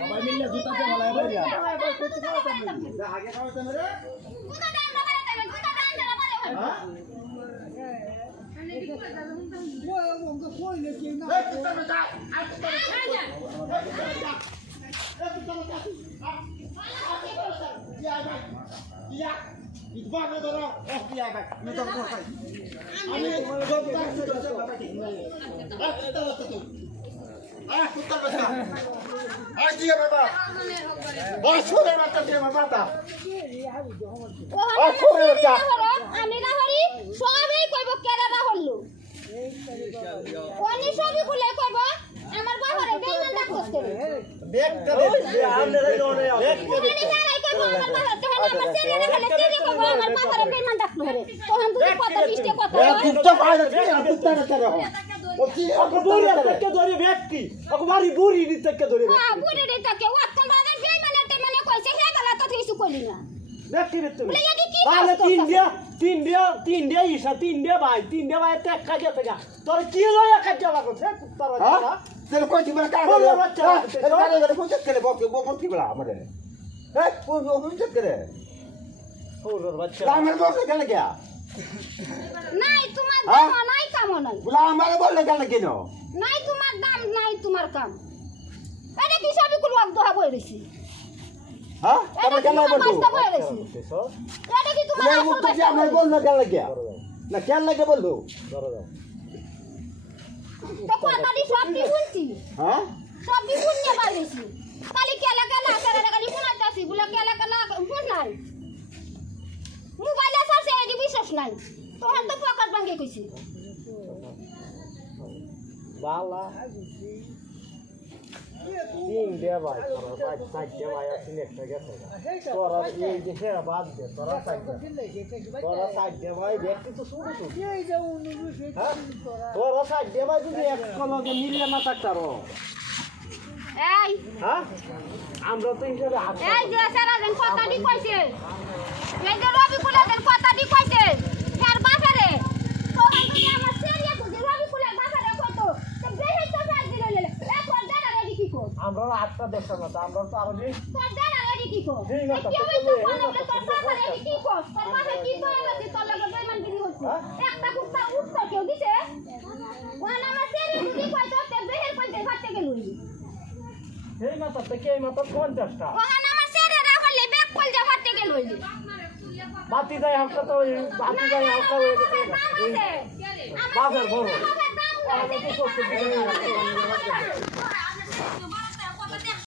সবাই মিলে জুতা দিয়ে ভালো হবে না আগে খাওয়াতে মেরে জুতা দান না পারে জুতা দান না পারে আমরা তো হিসাবে আমরা 8টা দেখার মতো আমরা তো আরো নেই বাতি যায় হালকা তো বাতি যায় হালকা হয়ে গেছে বাজার বড়